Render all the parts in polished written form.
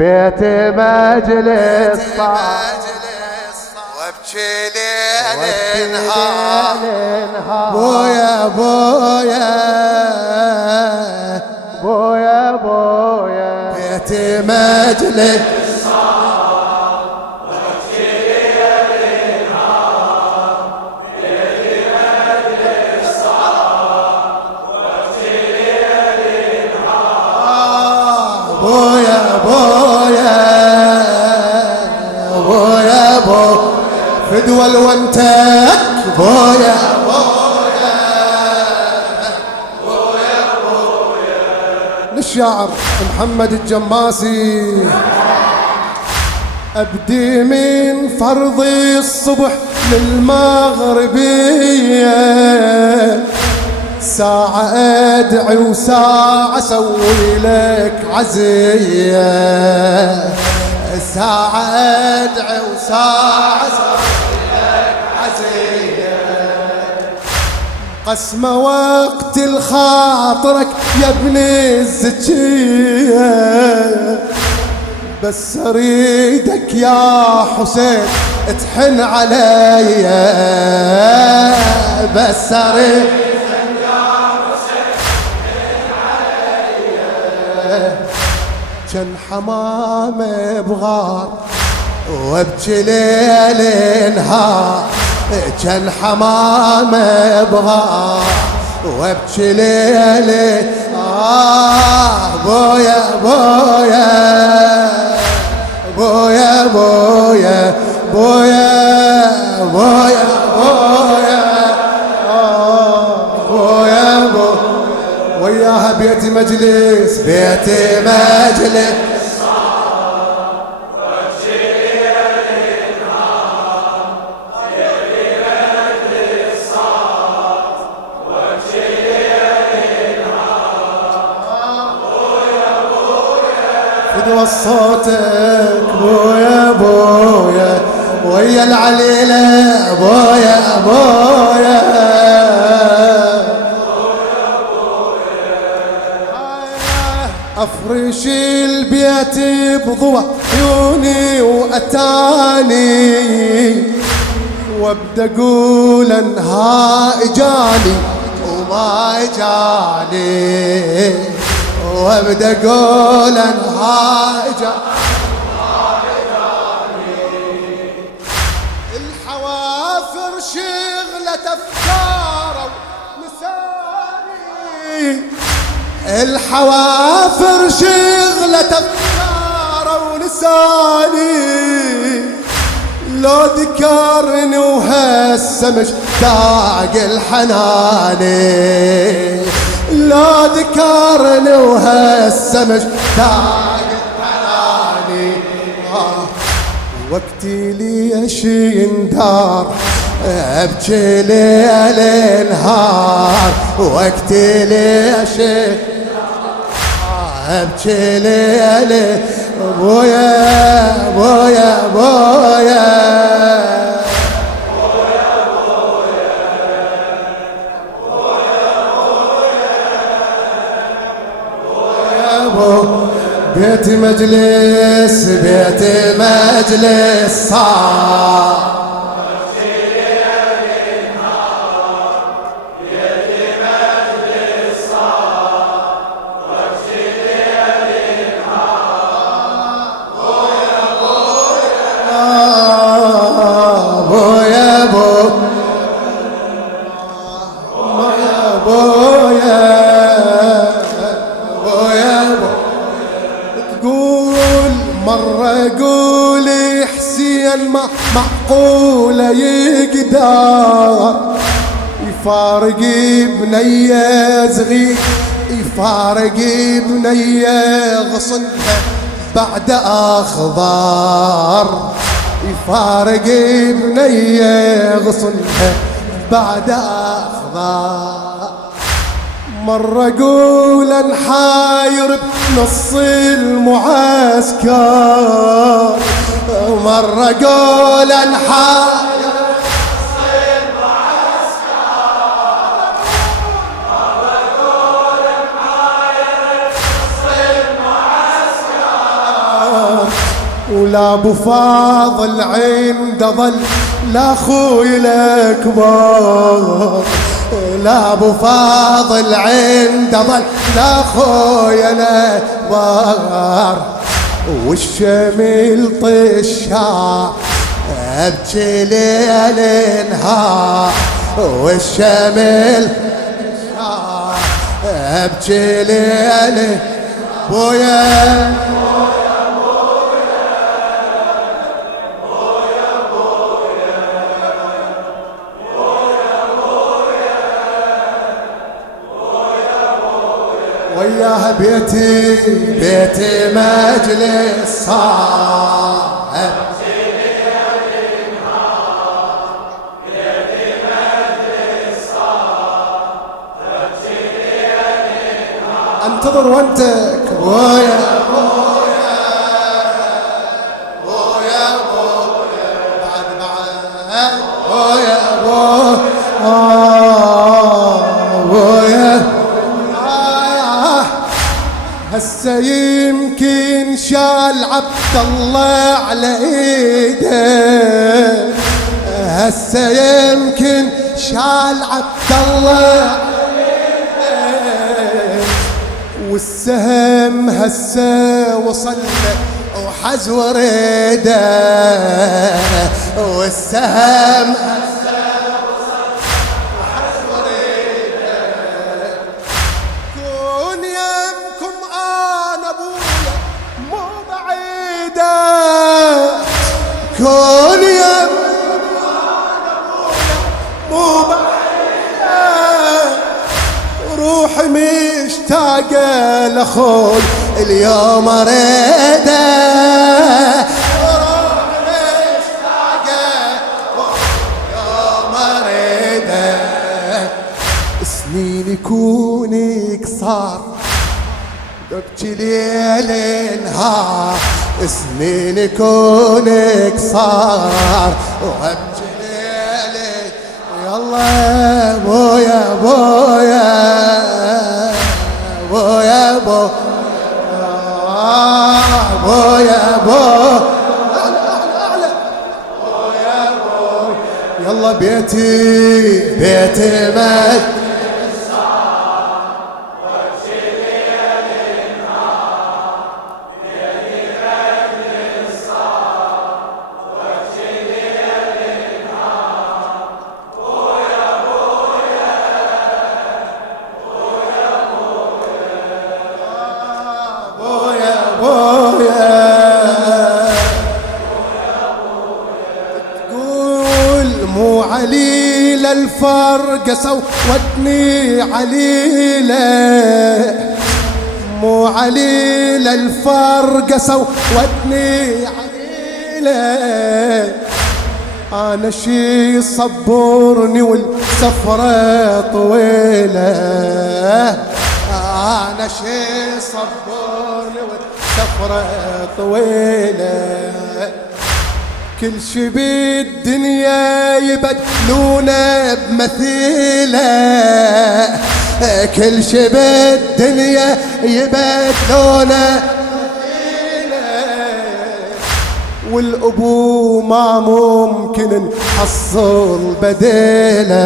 بيت مجلس صار وابكي ليل نهار بويا بويا بويا بويا بيت مجلس فدول وانتك بويا بويا بويا بويا. للشاعر محمد الجماسي. أبدي من فرض الصبح للمغربية، ساعة أدعي وساعة أسوي لك عزية، ساعة أدعي وساعة أسوي لك عزية. قسمة وقت الخاطرك يا ابن الزكية، بس أريدك يا حسين تحن عليا، بس أريدك كان حمامة بغار وابكي ليل نهار، كان حمامة بغار وابكي ليل بويا بويا بويا بويا بويا بويا بويا بويا بويا. وياها بيت مجلس بيت مجلس فدوى صوتك بويا بويا ويا العليلة بويا بويا. أفرش البيت بضوء عيوني وأتاني، وابدأ أقول انها إجاني وما إجاني، وابدأ أقول انها إجاني. الحوافر شغلة أفكار ونساني، الحوافر شغلة أفكار ولساني، لو ذكرني وهسه مشتاق الحناني، لو ذكرني وهسه مشتاق الحناني. وقتي ليش يندار ابكي ليل نهار، وقتي ليش ابكي ليل بويا بويا بويا بيت مجلس بيت مجلس صار ما معقولة يقدر يفارق بنية صغير، يفارق بنية غصنها بعد أخضر، يفارق بنية غصنها بعد أخضر. مرة أقول انحاير بنص المعسكر، مرة أقول انحاير بنص المعسكر، مرة أقول انحاير بنص المعسكر. ولا ابو فاضل عند ظل لا اخوي الاكبر، لا ابو فاضل عند ظل لا اخوي الاكبر، والشمل طشها ابكي ليل نهار، والشمل ابكي ليل بويا وياها بيتي بيتي مجلس صاحب، انتظر وانتك ويا بويا بويا بويا بعد بويا بويا هسه يمكن شال عبد الله على ايده، هسه يمكن شال عبد الله والسهم هسه وصل وحز وريده، والسهم هسه وصل وحز وريده، كون يمكم انا ابويا مو بعيده، كون يمكم انا ابويا مو بعيده، روحي مشتاقة لأخوي اليوم أريده، روحي مشتاقة اليوم أريده، سنين يكون قصار ببكي ليل نهار، سنين يكون قصار وابكي ليل، يلا بويا بويا بويا بويا بويا بويا يلا بيتي بيتي مجد عليلة الفرقة سودني عليلة، مو عليلة الفرقة سودني عليلة، أنا شي صبرني والسفرة طويلة، أنا شي صبرني والسفرة طويلة، كل شي بالدنيا يبدلونه بمثيله، كل شي بالدنيا يبدلونه بمثيله، والأبو ما ممكن نحصل بديله،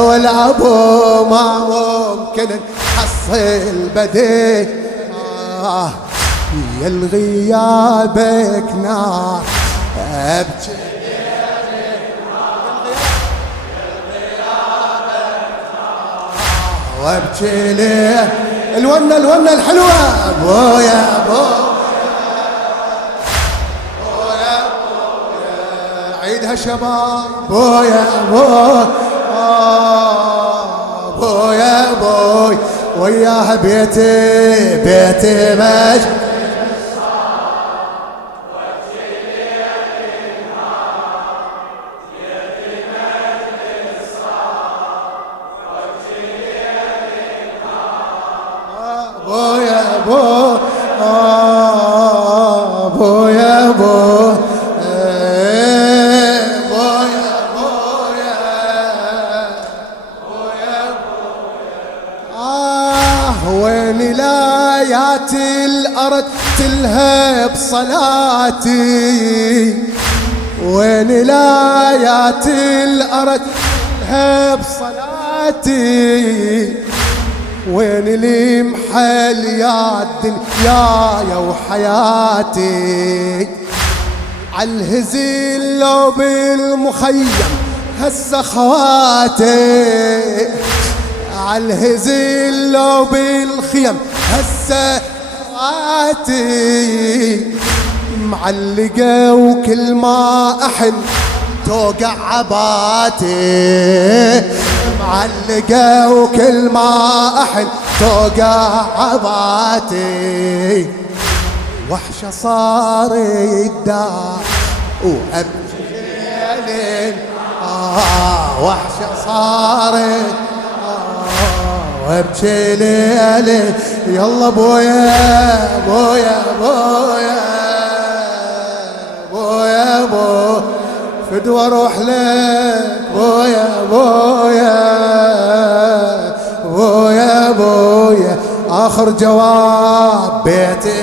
والأبو ما ممكن نحصل بديله، يا الغيابك نار ابكي وابكي ليه الونة الونة الحلوة بويا بويا عيدها شباب بويا بويا بوي وياها بيتي بيتي مجد أرتلها بصلاتي، وين الآيات الأرتلها بصلاتي، وين اللي محل يا الدنيا وحياتي، عالهزيل لو بالمخيم هسه خواتي، عالهزيل لو بالخيم هسه خواتي، معلقة وكل ما أحن توقع عباتي، معلقة وكل ما أحن توقع عباتي، وحشة صار يدار وأبكي ليل، وحشة صارت وابكي ليلي، يلا بويا بويا بويا بويا بويا فدوى اروح لك بويا بويا بويا بويا، اخر جواب بيتي